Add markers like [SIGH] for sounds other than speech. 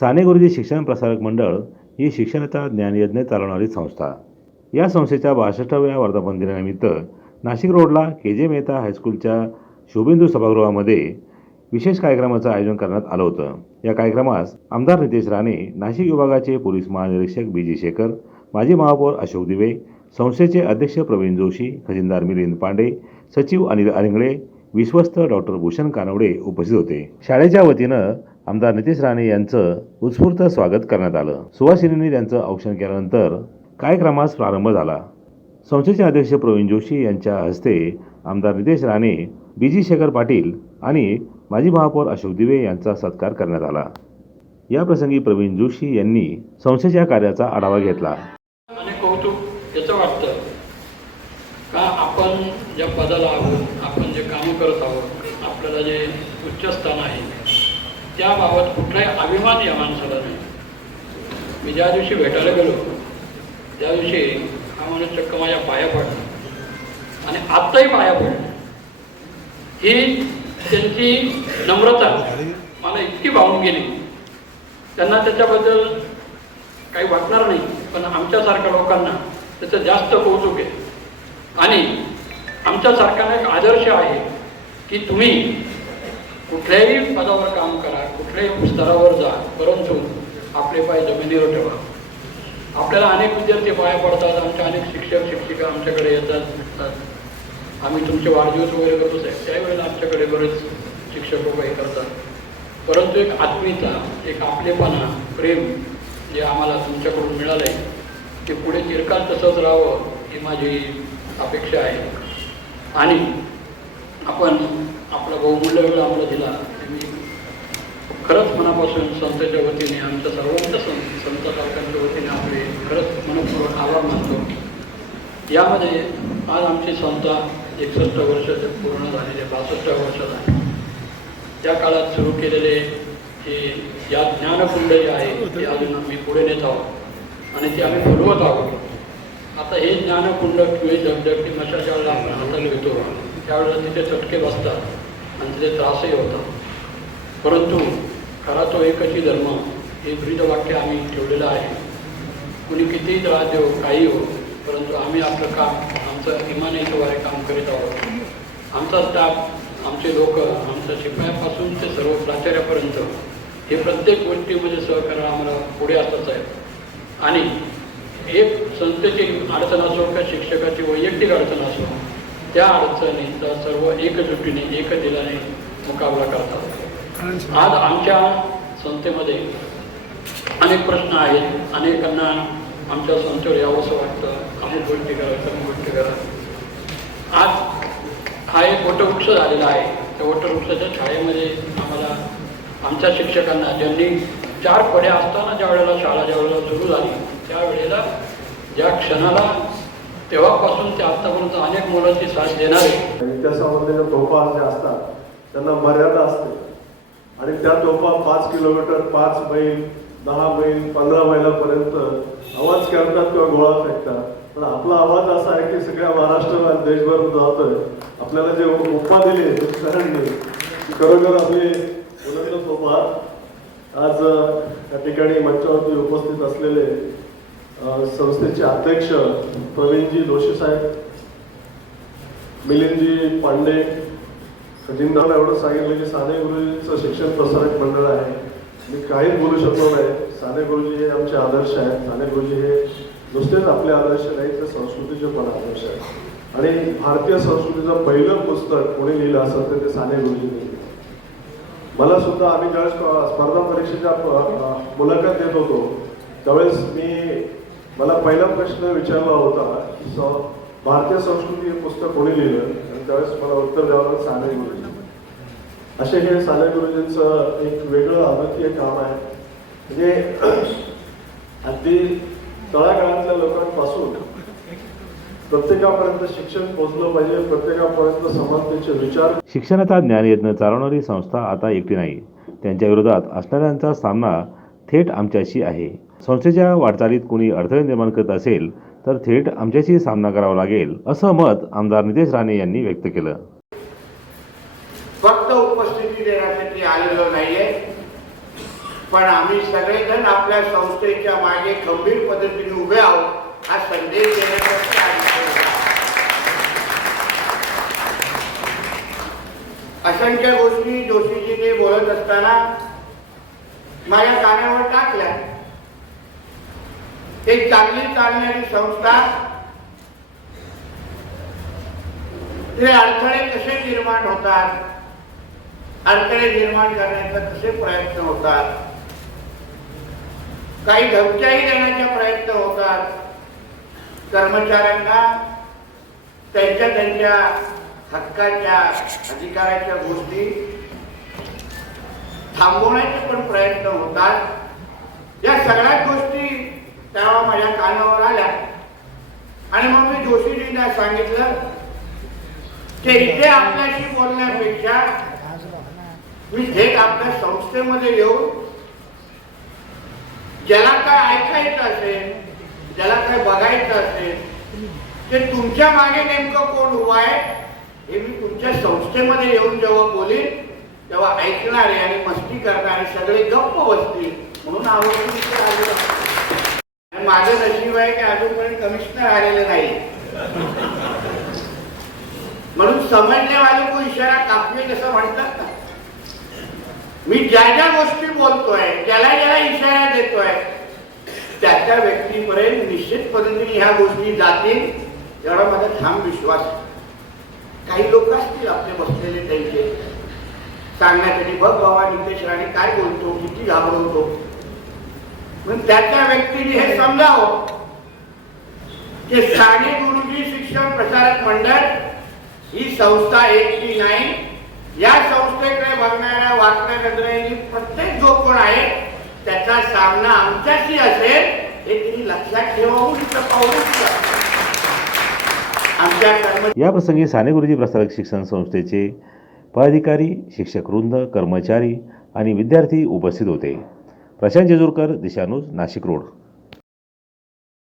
साने गुरुजी शिक्षण प्रसारक मंडळ ही शिक्षणाचा ज्ञानयज्ञ चालवणारी संस्था. या संस्थेच्या बासष्टाव्या वर्धापन दिनानिमित्त नाशिक रोडला के जे मेहता हायस्कूलच्या शोभिंदू सभागृहामध्ये विशेष कार्यक्रमाचं आयोजन करण्यात आलं होतं. या कार्यक्रमास आमदार नितेश राणे नाशिक विभागाचे पोलीस महानिरीक्षक बी जी शेखर माजी महापौर अशोक दिवे संस्थेचे अध्यक्ष प्रवीण जोशी खजिनदार मिलिंद पांडे सचिव अनिल अरिंगळे विश्वस्त डॉक्टर भूषण कानवडे उपस्थित होते. शाळेच्या वतीनं आमदार नितेश राणे यांचं उत्स्फूर्त स्वागत करण्यात आलं. सुहासिनींनी त्यांचं औक्षण केल्यानंतर कार्यक्रमास प्रारंभ झाला. संस्थेचे अध्यक्ष प्रवीण जोशी यांच्या हस्ते आमदार नितेश राणे बी जी शेखर पाटील आणि माजी महापौर अशोक दिवे यांचा सत्कार करण्यात आला. याप्रसंगी प्रवीण जोशी यांनी संस्थेच्या कार्याचा आढावा घेतला. कौतुक याचं वाटतं का आपण ज्या पदाला आहोत आपण जे कामं करत आहोत आपल्याला जे उच्चस्थान आहे त्याबाबत कुठलाही अभिमान या माणसाला नाही. मी ज्या दिवशी भेटायला गेलो त्या दिवशी हा माणूस चक्क माझ्या पाया पडला. आणि आत्ताही पाया पडला. ही त्यांची नम्रता मला इतकी भावून गेली. त्यांना त्याच्याबद्दल काही वाटणार नाही पण आमच्यासारख्या लोकांना त्याचं जास्त कौतुक आहे. आणि आमच्यासारखा एक आदर्श आहे की तुम्ही कुठल्याही पदावर काम करा कुठल्याही स्तरावर जा परंतु आपले पाय जमिनीवर ठेवा. आपल्याला अनेक विद्यार्थी पाया पडतात आमचे अनेक शिक्षक शिक्षिका आमच्याकडे येतात. भेटतात आम्ही तुमचे वाढदिवस वगैरे करतो साहेब. त्यावेळेला आमच्याकडे बरेच शिक्षक लोक हे करतात. परंतु एक आत्मीयता एक आपलेपणा प्रेम जे आम्हाला तुमच्याकडून मिळालं आहे ते पुढे चिरकाल तसंच राहावं ही माझी अपेक्षा आहे. आणि आपण आपला बहुमूल्य वेळ आम्हाला दिला. ते खरंच मनापासून संतच्या वतीने आमच्या सर्वांच्या संत संत सारख्यांच्या वतीने आपले खरंच मनपूर्वक आभार मानतो. यामध्ये आज आमची संस्था एकसष्ट वर्षाचे पूर्ण झालेले बासष्ट वर्षात आहे. त्या काळात सुरू केलेले हे या ज्ञानकुंड जे आहे ते अजून आम्ही पुढे नेत आहोत. आणि ते आम्ही फुलवत आहोत. आता हे ज्ञानकुंड किंवा जगजगती मशाच्या वेळेला आपण हाताला घेतो. त्यावेळेला तिथे चटके बसतात. आणि तिथे त्रासही होतात परंतु खरा तो एकची धर्म हे ब्रीद वाक्य आम्ही ठेवलेलं आहे. कुणी कितीही त्रास देऊ काही हो परंतु आम्ही आपलं काम आमचं इमानीद्वारे काम करीत आहोत. आमचा स्टाफ आमचे लोक आमच्या शिपायापासून ते सर्व प्राचार्यापर्यंत हे प्रत्येक गोष्टीमध्ये सहकार्य आम्हाला पुढे असतच आहे. आणि एक संस्थेची अडचण असो किंवा शिक्षकाची वैयक्तिक अडचण असो त्या अडचणीचा सर्व एकजुटीने एक दिलाने मुकाबला करतात. आज आमच्या संस्थेमध्ये अनेक प्रश्न आहेत. अनेकांना आमच्या संस्थेवर यावंसं वाटतं. अमुक गोष्टी करा अमुक गोष्टी करा. आज हा एक वटवृक्ष झालेला आहे. त्या वटवृक्षाच्या छायेमध्ये आम्हाला आमच्या शिक्षकांना ज्यांनी चार पड्या असताना ज्या वेळेला शाळा ज्या वेळेला सुरू झाली त्यावेळेला ज्या क्षणाला तेव्हापासून ते आत्तापर्यंत अनेक मुलांची साथ देणारे. इतिहासामधले त्या तोफा ज्या असतात त्यांना मर्यादा असते. आणि त्या तोफा पाच किलोमीटर पाच मैल दहा मैल पंधरा मैलापर्यंत आवाज करतात किंवा गोळा फेकतात. पण आपला आवाज असा आहे की सगळ्या महाराष्ट्राला देशभर जातोय. आपल्याला जे उपमा दिली सरांनी खरोखर आपली बुलंद तोफा आज या ठिकाणी मंचावरती उपस्थित असलेले संस्थेचे अध्यक्ष प्रवीणजी जोशी साहेब मिलिंदजी पांडे खजिनदार एवढं सांगितलं की साने गुरुजींचं शिक्षण प्रसारक मंडळ आहे. मी काहीच बोलू शकलो नाही. साने गुरुजी हे आमचे आदर्श आहेत. साने गुरुजी हे नुसतेच आपले आदर्श नाही तर संस्कृतीचे पण आदर्श आहेत. आणि भारतीय संस्कृतीचं पहिलं पुस्तक कोणी लिहिलं असेल तर ते साने गुरुजींनी लिहिलं. मला सुद्धा आम्ही ज्यावेळेस स्पर्धा परीक्षेच्या मुलाखत देत होतो त्यावेळेस मी मला पहिला प्रश्न विचारला होता की स- भारतीय संस्कृती हे पुस्तक कोणी लिहिलं? आणि त्यावेळेस मला उत्तर द्यावं साने गुरुजी. असे हे साने गुरुजींचं एक वेगळं अद्वितीय काम आहे. म्हणजे [CLEARS THROAT] अगदी तळागाळातल्या लोकांपासून प्रत्येकापर्यंत शिक्षण पोहोचलं पाहिजे प्रत्येकापर्यंत समानतेचे विचार शिक्षणाचा ज्ञान ज्ञानयज्ञ चालवणारी संस्था आता एकटी नाही. त्यांच्या विरोधात असणाऱ्यांचा सामना थेट आमच्याशी आहे. संस्थेच्या वाटचालीत कुणी अडथळे निर्माण करत असेल तर थेट आमच्याशी सामना करावा लागेल असं मत आमदार नितेश राणे यांनी व्यक्त केलं. फक्त उपस्थिती देण्यासाठी आलेलो नाहीये पण आम्ही सगळेजण आपल्या संस्थेच्या मागे गंभीर पद्धतीने उभे आहोत हा संदेश असंख्य गोष्टी जोशीजीने बोलत असताना माझ्या कानावर टाकल्या. एक चांगली चालणारी संस्था. ते अडथळे कसे निर्माण होतात? अडथळे निर्माण करण्याचे कसे प्रयत्न होतात? काही धमक्याही देण्याचे प्रयत्न होतात. कर्मचाऱ्यांना त्यांच्या त्यांच्या हक्काच्या अधिकाराच्या गोष्टी थांबवण्याचे पण प्रयत्न होतात. या सगळ्या गोष्टी तेव्हा माझ्या कानावर आल्या. आणि मग मी जोशीजींना सांगितलं की इथे आपल्याशी बोलण्यापेक्षा मी थेट आपल्या संस्थेमध्ये येऊन ज्याला काय ऐकायचं असेल ज्याला काय बघायचं असेल ते तुमच्या मागे नेमकं कोण उभा आहे हे मी तुमच्या संस्थेमध्ये येऊन जेव्हा बोलीन तेव्हा ऐकणारे आणि मस्ती करणारे सगळे गप्प बसतील म्हणून आवडून इथे आलेलो आणि माझं नशीब आहे की अजूनपर्यंत कमिशनर आलेलं नाही. म्हणून समजले वाले को इशारा कापले जसं म्हणतात ना. मी ज्या ज्या गोष्टी बोलतोय ज्याला ज्याला इशारा देतोय त्या त्या व्यक्तीपर्यंत निश्चित पद्धतीने ह्या गोष्टी जातील एवढा माझा ठाम विश्वास काही लोक असतील आपले बसलेले त्यांचे. सांगण्यासाठी बघ बाबा नितेश राणे काय बोलतो किती घाबरवतो. पण त्या त्या व्यक्तीने हे समजावं की साने गुरुजी शिक्षण प्रसारक मंडळ ही संस्था एकटी नाही. या संस्थेकडे बघणाऱ्या वाचण्या नजरेने प्रत्येक जो कोण आहे त्याचा सामना आमच्याशी असेल हे तुम्ही लक्षात ठेवावं इथं आमच्या या प्रसंगी साने गुरुजी प्रसारक शिक्षण संस्थेचे पदाधिकारी शिक्षक वृंद कर्मचारी आणि विद्यार्थी उपस्थित होते. प्रशांत जेजूरकर दिशानूज नाशिक रोड.